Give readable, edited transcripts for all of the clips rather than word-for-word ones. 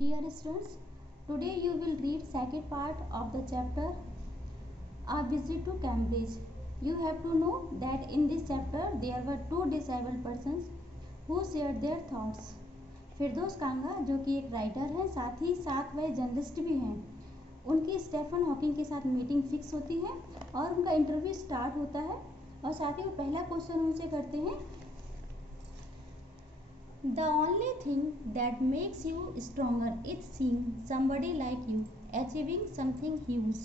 Dear students, today you will read second part of the chapter A Visit to Cambridge. You have to know that in this chapter there were two disabled persons who shared their thoughts. फिरदौस कांगा जो कि एक writer है साथ ही साथ वह journalist भी हैं, उनकी स्टेफन हॉकिंग के साथ मीटिंग फिक्स होती है और उनका इंटरव्यू स्टार्ट होता है और साथ ही वो पहला क्वेश्चन उनसे करते हैं, The only thing that makes you stronger is seeing somebody like you achieving something huge.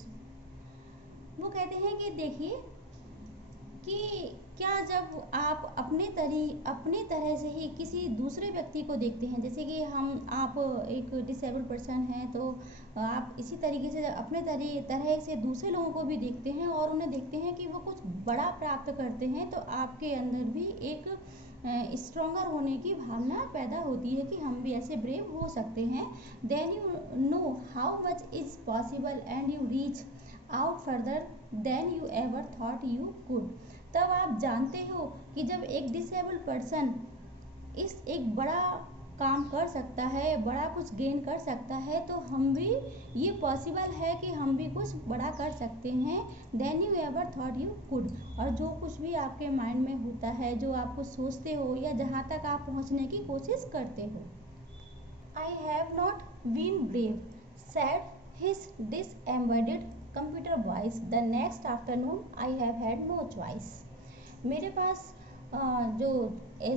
वो कहते हैं कि देखिए कि क्या जब आप अपने तरह से ही किसी दूसरे व्यक्ति को देखते हैं, जैसे कि आप एक डिसेबल्ड पर्सन हैं तो आप इसी तरीके से अपने तरह से दूसरे लोगों को भी देखते हैं और उन्हें देखते हैं कि वो कुछ बड़ा प्राप्त करते हैं, तो आपके अंदर भी एक स्ट्रॉन्गर होने की भावना पैदा होती है कि हम भी ऐसे ब्रेव हो सकते हैं. Then you know how much is possible and you reach out further than you ever thought you could. तब आप जानते हो कि जब एक डिसेबल्ड पर्सन एक बड़ा काम कर सकता है, बड़ा कुछ गेन कर सकता है, तो हम भी ये पॉसिबल है कि हम भी कुछ बड़ा कर सकते हैं. Then you ever thought you could. और जो कुछ भी आपके माइंड में होता है, जो आप कुछ सोचते हो या जहाँ तक आप पहुँचने की कोशिश करते हो. I have not been brave said his disembodied computer voice the next afternoon I have had no choice. मेरे पास जो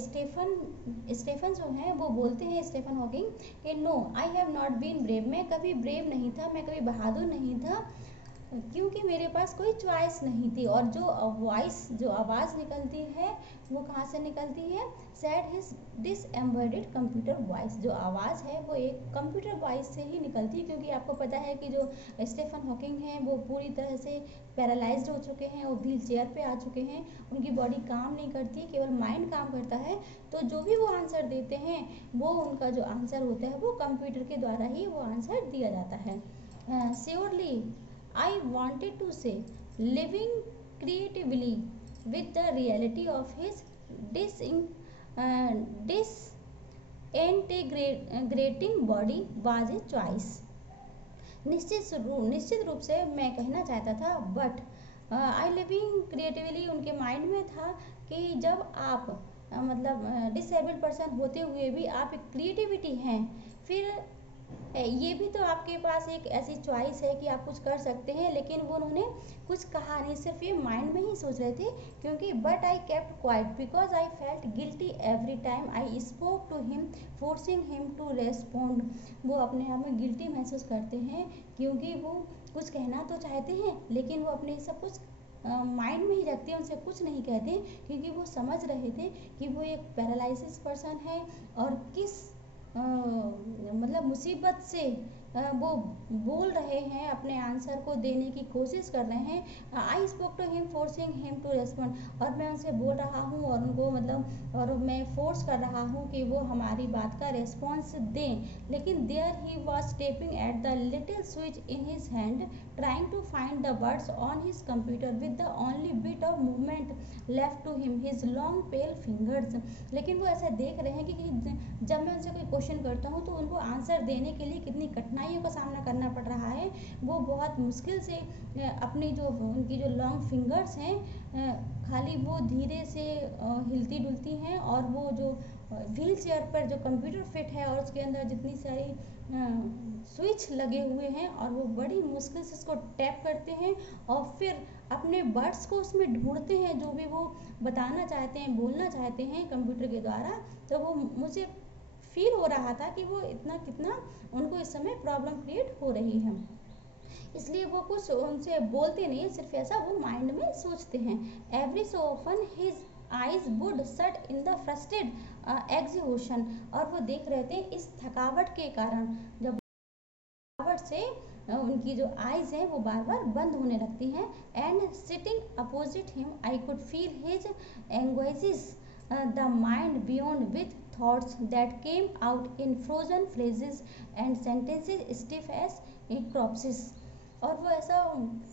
स्टेफन जो हैं वो बोलते हैं, स्टेफन हॉकिंग, कि no I have not been brave, मैं कभी ब्रेव नहीं था, मैं कभी बहादुर नहीं था, क्योंकि मेरे पास कोई चॉइस नहीं थी. और जो वॉइस, जो आवाज़ निकलती है वो कहाँ से निकलती है? Said his disembodied computer voice. जो आवाज़ है वो एक कंप्यूटर वॉइस से ही निकलती है, क्योंकि आपको पता है कि जो स्टीफन हॉकिंग हैं वो पूरी तरह से पैरालाइज्ड हो चुके हैं, वो व्हील चेयर पे आ चुके हैं, उनकी बॉडी काम नहीं करती, केवल माइंड काम करता है. तो जो भी वो आंसर देते हैं वो उनका जो आंसर होता है वो कंप्यूटर के द्वारा ही वो आंसर दिया जाता है. Surely I wanted to say, living creatively with the reality of his disintegrating body was a choice. निश्चित रूप से मैं कहना चाहता था, बट आई लिविंग क्रिएटिवली उनके माइंड में था कि जब आप मतलब डिसेबल्ड पर्सन होते हुए भी आप एक क्रिएटिविटी हैं, फिर ये भी तो आपके पास एक ऐसी चॉइस है कि आप कुछ कर सकते हैं. लेकिन वो उन्होंने कुछ कहा नहीं, सिर्फ ये माइंड में ही सोच रहे थे, क्योंकि but I kept quiet because I felt guilty every time I spoke to him forcing him to respond. वो अपने आप में गिल्टी महसूस करते हैं क्योंकि वो कुछ कहना तो चाहते हैं लेकिन वो अपने सब कुछ माइंड में ही रखते हैं, उनसे कुछ नहीं कहते, क्योंकि वो समझ रहे थे कि वो एक पैरालिसिस पर्सन है और किस मतलब मुसीबत से वो बोल रहे हैं, अपने आंसर को देने की कोशिश कर रहे हैं. I spoke to him forcing him to respond. और मैं उनसे बोल रहा हूँ और उनको और मैं फोर्स कर रहा हूँ कि वो हमारी बात का रेस्पॉन्स दें. लेकिन there he was tapping at the little switch in his hand trying to find the words on his computer with the only bit of movement left to him his long pale fingers. लेकिन वो ऐसा देख रहे हैं कि जब मैं उनसे कोई क्वेश्चन करता हूँ तो उनको आंसर देने के लिए कितनी कठिनाइयों का सामना करना पड़ रहा है. वो बहुत मुश्किल से अपनी जो उनकी जो लॉन्ग फिंगर्स हैं खाली वो धीरे से हिलती डुलती हैं, और वो जो व्हील चेयर पर जो कंप्यूटर फिट है और उसके अंदर जितनी सारी स्विच लगे हुए हैं, और वो बड़ी मुश्किल से इसको टैप करते हैं और फिर अपने वर्ड्स को उसमें ढूंढते हैं, जो भी वो बताना चाहते हैं, बोलना चाहते हैं कंप्यूटर के द्वारा. तो वो मुझे फील हो रहा था कि वो कितना उनको इस समय प्रॉब्लम क्रिएट हो रही है, इसलिए वो कुछ उनसे बोलते नहीं, सिर्फ ऐसा वो माइंड में सोचते हैं. Every so often his eyes would shut in the frustrated execution. और वो देख रहे थे इस थकावट के कारण, जब थकावट से उनकी जो आईज हैं वो बार बार बंद होने लगती हैं. And sitting opposite him I could feel his anguishes the mind beyond with thoughts that came out in frozen phrases and sentences stiff as corpses. और वो ऐसा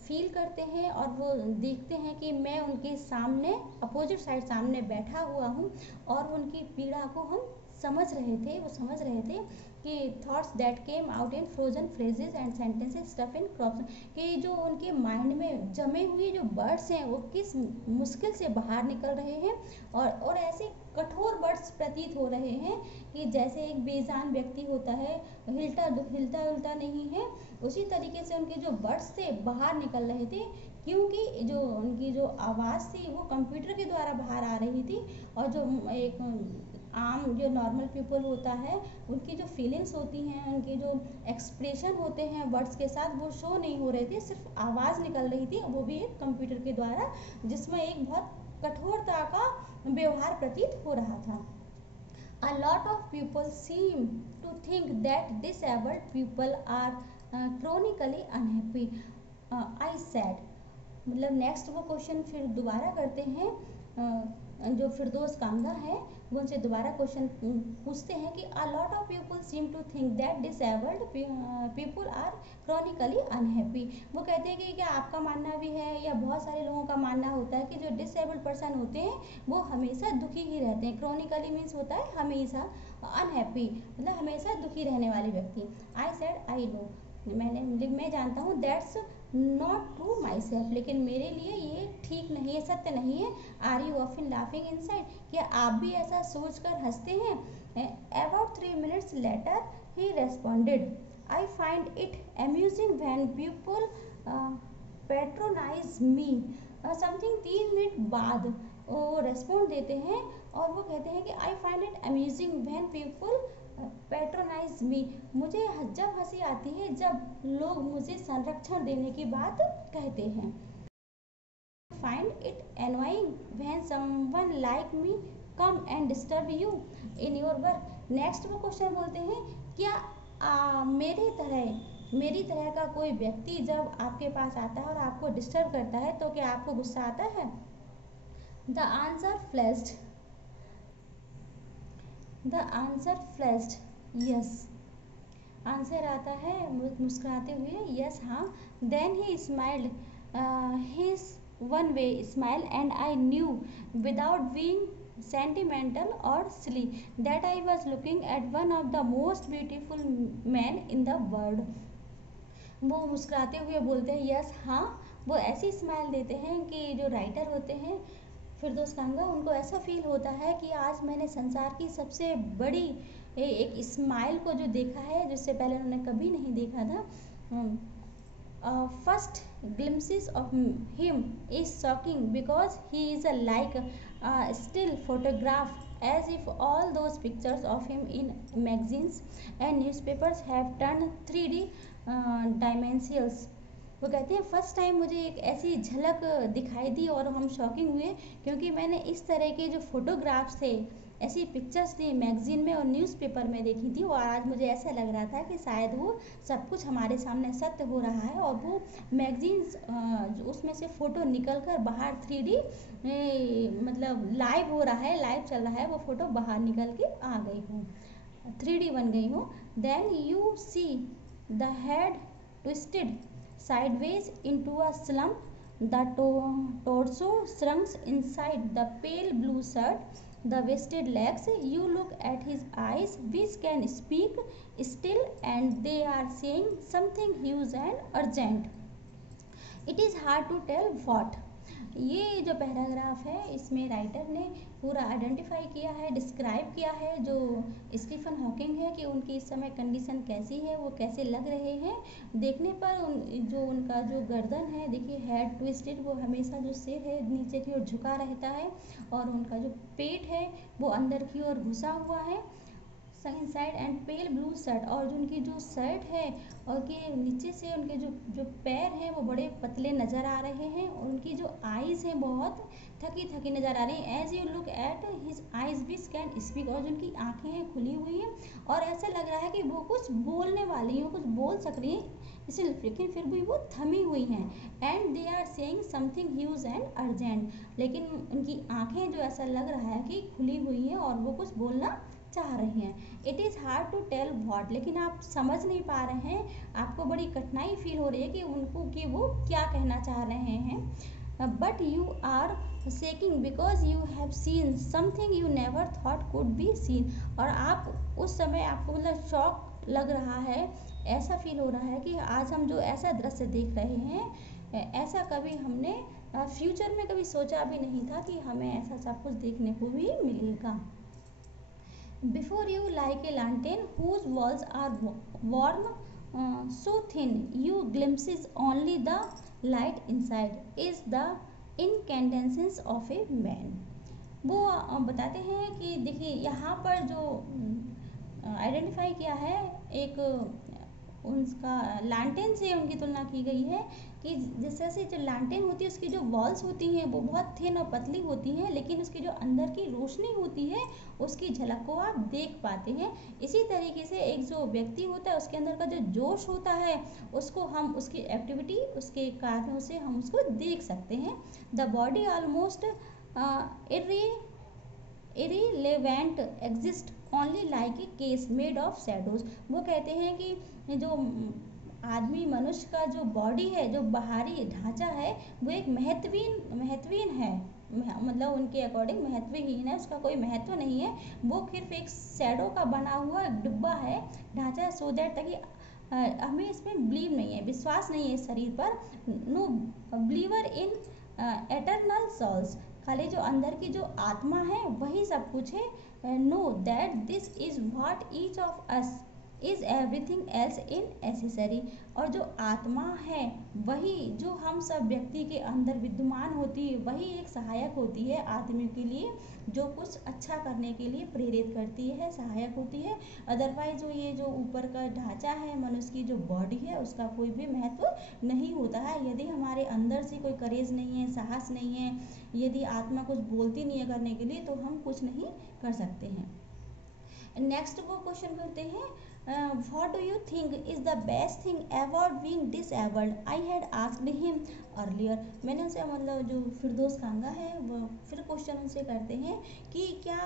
फील करते हैं और वो देखते हैं कि मैं उनके सामने अपोजिट साइड सामने बैठा हुआ हूँ और उनकी पीड़ा को हम समझ रहे थे. वो समझ रहे थे कि thoughts that came out in frozen phrases and sentences stuff in crops, कि जो उनके माइंड में जमे हुए जो वर्ड्स हैं वो किस मुश्किल से बाहर निकल रहे हैं, और ऐसे कठोर वर्ड्स प्रतीत हो रहे हैं कि जैसे एक बेजान व्यक्ति होता है, हिलता हिलता नहीं है, उसी तरीके से उनके जो वर्ड्स थे बाहर निकल रहे थे, क्योंकि जो उनकी जो आवाज़ थी वो कंप्यूटर के द्वारा बाहर आ रही थी, और जो एक आम जो नॉर्मल पीपल होता है उनकी जो फीलिंग्स होती हैं, उनके जो एक्सप्रेशन होते हैं वर्ड्स के साथ, वो शो नहीं हो रहे थे, सिर्फ आवाज़ निकल रही थी, वो भी एक कंप्यूटर के द्वारा, जिसमें एक बहुत कठोरता का व्यवहार प्रतीत हो रहा था। A lot of people seem to think that disabled people are chronically unhappy. I said, मतलब नेक्स्ट वो क्वेश्चन फिर दोबारा करते हैं, जो फिरदौस कांगा है वो उनसे दोबारा क्वेश्चन पूछते हैं कि a lot of people seem to think that disabled people are chronically unhappy. वो कहते हैं कि क्या आपका मानना भी है, या बहुत सारे लोगों का मानना होता है कि जो डिसेबल्ड पर्सन होते हैं वो हमेशा दुखी ही रहते हैं। क्रॉनिकली मीन्स होता है हमेशा, अनहैप्पी मतलब हमेशा दुखी रहने वाले व्यक्ति। आई सेड आई नो, मैं जानता हूँ, that's not true my self, लेकिन मेरे लिए ये ठीक नहीं है, सत्य नहीं है। Are you often laughing inside, क्या आप भी ऐसा सोच कर हंसते हैं? About 3 minutes later he responded, I find it amusing when people patronise me. Something 3 minute बाद वो रेस्पॉन्ड देते हैं और वो कहते हैं कि I find it amusing when people patronise me, मुझे जब हंसी आती है जब लोग मुझे संरक्षण देने की बात कहते हैं। Find it annoying when someone like me come and disturb you in your work. Next वो क्वेश्चन बोलते हैं, क्या मेरी तरह का कोई व्यक्ति जब आपके पास आता है और आपको डिस्टर्ब करता है तो क्या आपको गुस्सा आता है? The answer flashed yes, answer आता है मुस्कुराते हुए, यस हाँ। Then he smiled his one way smile and I knew without being sentimental or silly that I was looking at one of the most beautiful men in the world. वो मुस्कुराते हुए बोलते हैं यस हाँ, वो ऐसी smile देते हैं कि जो राइटर होते हैं फिरदौस कांगा, उनको ऐसा फील होता है कि आज मैंने संसार की सबसे बड़ी एक स्माइल को जो देखा है, जिससे पहले उन्होंने कभी नहीं देखा था। First glimpses of him is shocking because he is like a still photograph, as if all those pictures of him in magazines and newspapers have turned 3D dimensions. वो कहते हैं फर्स्ट टाइम मुझे एक ऐसी झलक दिखाई दी और हम शॉकिंग हुए, क्योंकि मैंने इस तरह के जो फोटोग्राफ्स थे, ऐसी पिक्चर्स थी मैगजीन में और न्यूज़पेपर में देखी थी, और आज मुझे ऐसा लग रहा था कि शायद वो सब कुछ हमारे सामने सत्य हो रहा है, और वो मैगजीन्स उसमें से फ़ोटो निकल कर बाहर 3D मतलब लाइव हो रहा है, लाइव चल रहा है, वो फ़ोटो बाहर निकल के आ गई हूँ, 3D बन गई हूँ। Then you see the head twisted sideways into a slump, the torso shrinks inside the pale blue shirt, the wasted legs, you look at his eyes which can speak still, and they are saying something huge and urgent. It is hard to tell what. ये जो paragraph है इसमें writer ने पूरा identify किया है, describe किया है जो स्टीफन हॉकिंग है कि उनकी इस समय कंडीशन कैसी है, वो कैसे लग रहे हैं देखने पर। उनका जो गर्दन है, देखिए हेड ट्विस्टेड, वो हमेशा जो सिर है नीचे की ओर झुका रहता है, और उनका जो पेट है वो अंदर की ओर घुसा हुआ है, inside and pale blue shirt, और जो उनकी जो शर्ट है और के नीचे से उनके जो पैर हैं वो बड़े पतले नज़र आ रहे हैं, और उनकी जो आईज़ हैं बहुत थकी थकी नज़र आ रही हैं। As you look at his eyes which can speak, और जो उनकी आँखें हैं खुली हुई हैं और ऐसा लग रहा है कि वो कुछ बोलने वाली हैं, कुछ बोल सक रही हैं, इसलिए लेकिन फिर भी वो थमी हुई हैं। And they are saying something huge and urgent, लेकिन उनकी आँखें जो ऐसा लग रहा है कि खुली हुई हैं और वो कुछ बोलना चाह रही हैं। It is hard to tell what, लेकिन आप समझ नहीं पा रहे हैं, आपको बड़ी कठिनाई फील हो रही है कि उनको कि वो क्या कहना चाह रहे हैं। But you are shaking because you have seen something you never thought could be seen, और आप उस समय आपको मतलब शॉक लग रहा है, ऐसा फील हो रहा है कि आज हम जो ऐसा दृश्य देख रहे हैं, ऐसा कभी हमने फ्यूचर में कभी सोचा भी नहीं था कि हमें ऐसा सब कुछ देखने को भी मिलेगा। Before you, like a lantern whose walls are warm, so thin you glimpses only the light inside, is the incandescence of a man. वो बताते हैं कि देखिए यहाँ पर जो आइडेंटिफाई किया है, एक उसका लालटेन से उनकी तुलना की गई है कि जिस तरह से जो लालटेन होती है उसकी जो वॉल्स होती हैं वो बहुत थिन और पतली होती हैं, लेकिन उसकी जो अंदर की रोशनी होती है उसकी झलक को आप देख पाते हैं। इसी तरीके से एक जो व्यक्ति होता है उसके अंदर का जो जोश होता है उसको हम उसकी एक्टिविटी, उसके कार्यों से हम उसको देख सकते हैं। The body almost irrelevant exist only like a case made of shadows। वो कहते हैं कि जो आदमी मनुष्य का जो बॉडी है, जो बाहरी ढांचा है, वो एक महत्वहीन है, मतलब उनके अकॉर्डिंग महत्वहीन है, उसका कोई महत्व नहीं है। वो सिर्फ एक शैडो का बना हुआ एक डिब्बा है, ढांचा, सो दैट ताकि हमें इसमें बिलीव नहीं है, विश्वास नहीं है इस शरीर पर। No believer in eternal souls, खाली जो अंदर की जो आत्मा है वही सब कुछ है। Know that this is what each of us is everything else in accessory, और जो आत्मा है वही जो हम सब व्यक्ति के अंदर विद्यमान होती है, वही एक सहायक होती है आदमी के लिए, जो कुछ अच्छा करने के लिए प्रेरित करती है, सहायक होती है। अदरवाइज जो ये जो ऊपर का ढांचा है, मनुष्य की जो बॉडी है, उसका कोई भी महत्व नहीं होता है। यदि हमारे अंदर से कोई करेज नहीं है, साहस नहीं है, यदि आत्मा कुछ बोलती नहीं है करने के लिए, तो हम कुछ नहीं कर सकते हैं। नेक्स्ट वो क्वेश्चन करते हैं, what do you think is the best thing about being disabled? I had asked him earlier। मैंने उनसे, मतलब जो फिरदौस कांगा है, वो फिर क्वेश्चन उनसे करते हैं कि क्या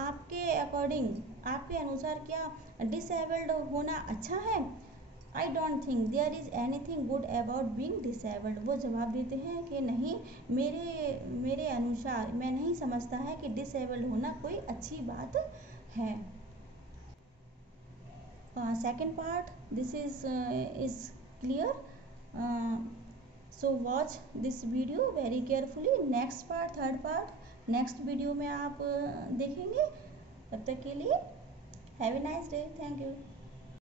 आपके अकॉर्डिंग, आपके अनुसार क्या डिसेबल्ड होना अच्छा है? I don't think there is anything good about being disabled. वो जवाब देते हैं कि नहीं, मेरे अनुसार मैं नहीं समझता है कि डिसेबल्ड होना कोई अच्छी बात है। Second part, this is clear, so watch this video very carefully। next part, third part next video में आप देखेंगे। तब तक के लिए have a nice day, thank you.